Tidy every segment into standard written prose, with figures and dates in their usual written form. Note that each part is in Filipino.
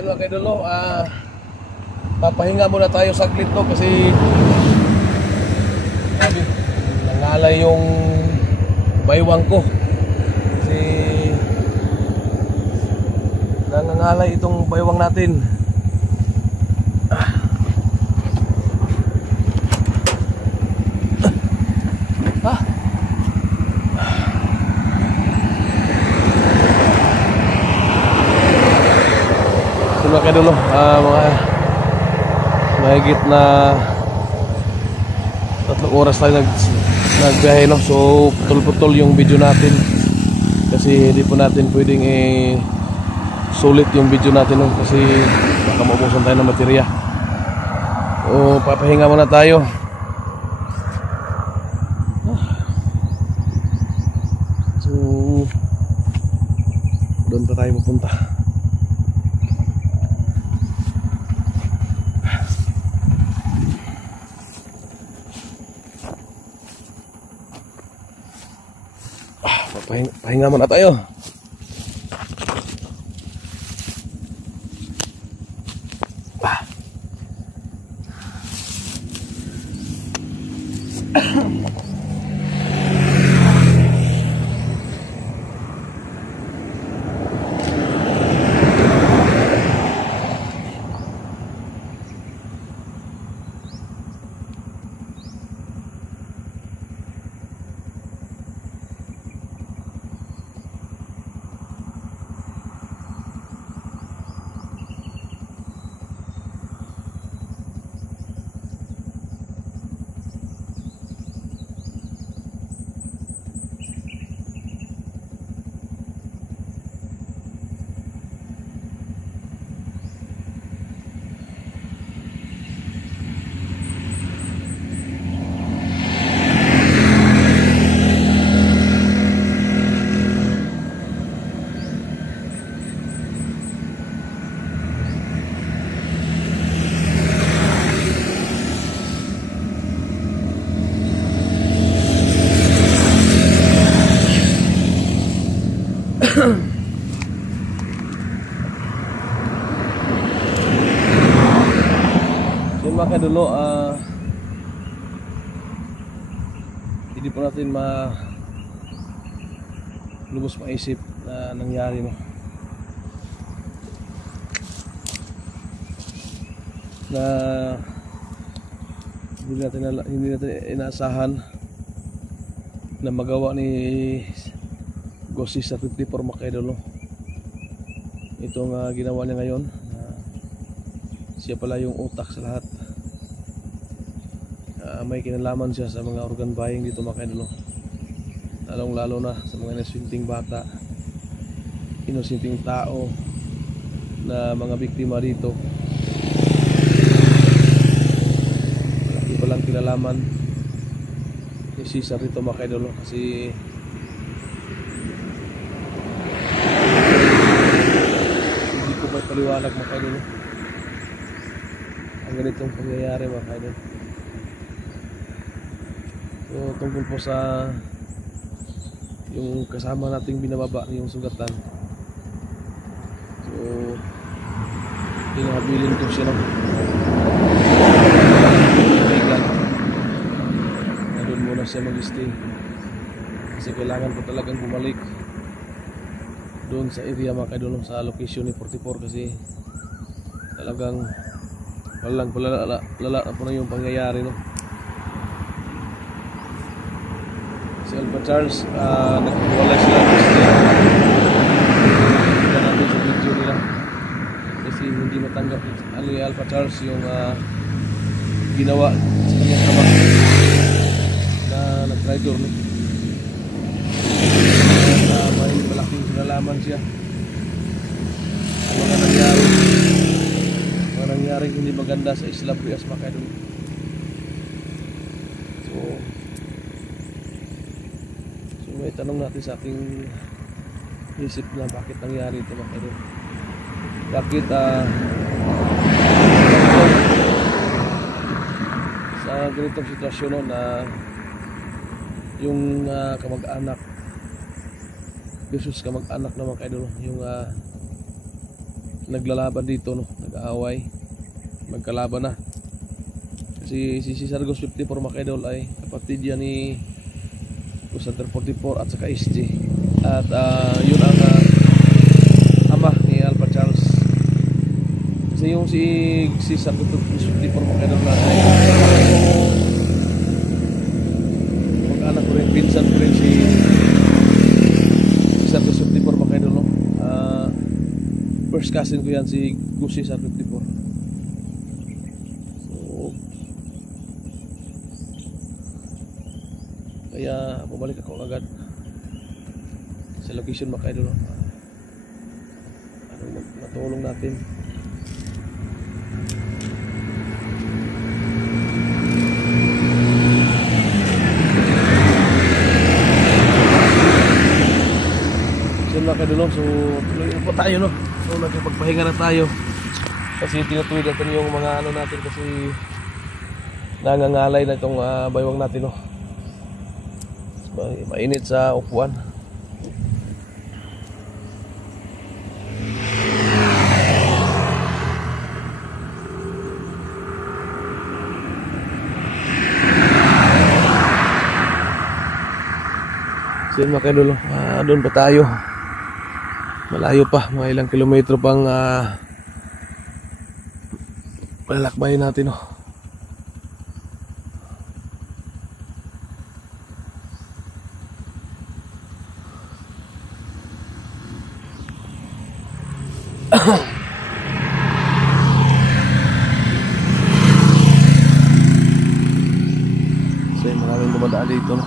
Yan mga kaidolo, papahinga muna tayo saglit to kasi nangalay yung baywang ko. Kasi nangangalay itong baywang natin. Mga kaidolo, mga mahigit na 3 oras tayo nagbiyahe, no? So putol-putol yung video natin kasi hindi po natin pwedeng sulit yung video natin, no? Kasi baka maubusan tayo ng materya. O papahinga muna tayo. So doon pa tayo pupunta. Pahinga muna tayo. Mga kaidolo, hindi po natin lubos maisip na nangyari, no? Na hindi natin inaasahan na magawa ni Ghost sa 54 mga kaidolo itong ginawa niya ngayon. Siya pala yung utak sa lahat. May kinalaman siya sa mga organ buying dito mga kaidolo, lalong lalo na sa mga inusinting bata, inusinting tao na mga biktima dito. Malaki palang kinalaman ni Cesar dito mga kaidolo, kasi hindi ko may paliwanag mga kaidolo ang ganitong pangyayari mga kaidolo. So tungkol po sa yung kasama nating binababa yung sugatan, so pinahabilin ko siya ng kaibigan na doon muna siya mag-stay kasi kailangan ko talagang bumalik doon sa area mga kaidolo, sa location ni 44 kasi talagang lala na po na yung pangyayari, no? Si Alpha Charles, nagwala sila natin sa video nila kasi hindi matanggap ni Alpha Charles yung ginawa sa kanyang kama na nag-rider, no? May malaking kinalaman siya mga nangyaring hindi maganda sa Isla Frias mga kaidolo. So may tanong natin sa ating isip na bakit nangyari ito mga kaidolo. Bakit sa ganitong sitwasyon, no, na yung kamag-anak versus kamag-anak na mga kaidolo, yung naglalaban dito, no, nag-aaway, magkalaban na. Kasi si Sargos 54 mga kaidol ay kapatid yan ni Center 44 at saka SG. At yun ang ama ni Alpha Charles. Kasi yung si Sargos 54 mga kaidol na ay mag-anak ko rin, pinsan ko rin si Sargos 54 mga kaidol, no? First cousin ko yan si Gusi Sargos 54. Kaya bumalik ako agad sa location mga kaidol. Ano matulong natin. So mga kaidol, so tuloy na po tayo, no. So nagpagpahinga na tayo kasi tinutuwid natin yung mga ano natin kasi nangangalay na itong baywang natin, no. Mainit sa upuan. So yun mga kaidol, doon pa tayo. Malayo pa, mga ilang kilometro pang lalakbayin natin, no. So maraming dumadaan dito, no.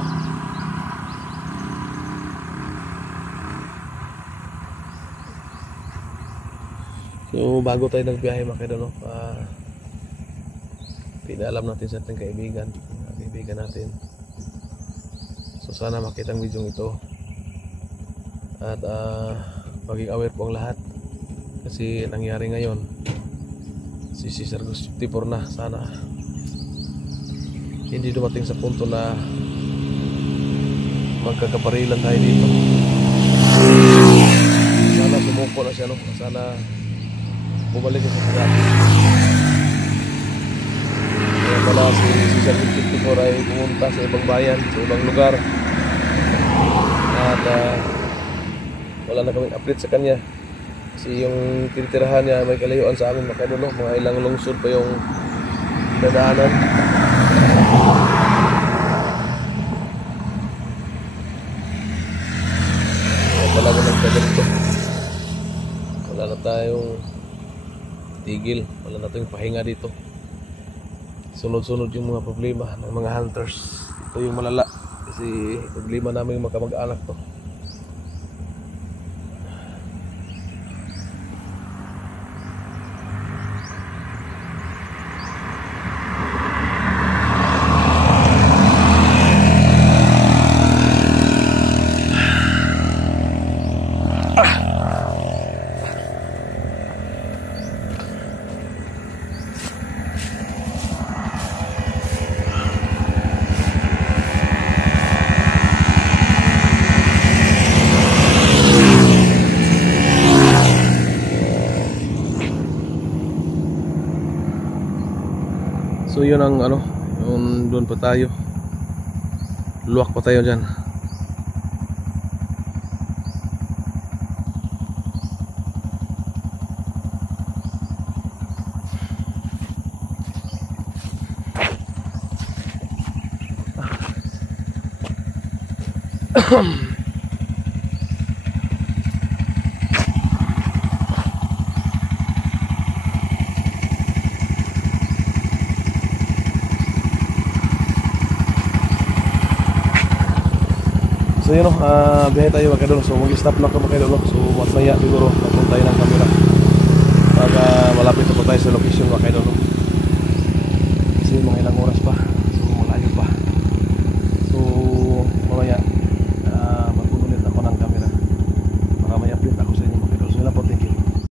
So bago tayo nagbiyahe mga kaidol, no, pinaalam natin sa ating kaibigan natin. So sana makita ang video ito at maging aware po ang lahat. Kasi nangyari ngayon si Sargos 54 na, sana hindi dumating sa punto na magkakaparilan tayo dito. Sana sumuko na siya, no? Sana bumalik sa dati. Kaya pala si Sargos 54 ay pumunta sa ibang bayan, sa ibang lugar at wala na kaming update sa kanya. Kasi yung tinitirahan niya may kalayuan sa amin mga kaidol, mga ilang lungsod pa yung dadaanan. Talaga nagkaganito. Wala na tayong tigil, wala na tayong pahinga dito. Sunod-sunod yung mga problema ng mga hunters. Ito yung malala kasi problema namin yung magkamag-anak to. So yun ang ano, yung doon pa tayo. Luwak pa tayo dyan. So yun, biyahe tayo mga kaidol. So mag-stop lang mga kaidol. So matmaya siguro magpunta tayo ng camera pag malapit na po tayo sa location mga kaidol. Kasi mga ilang oras pa.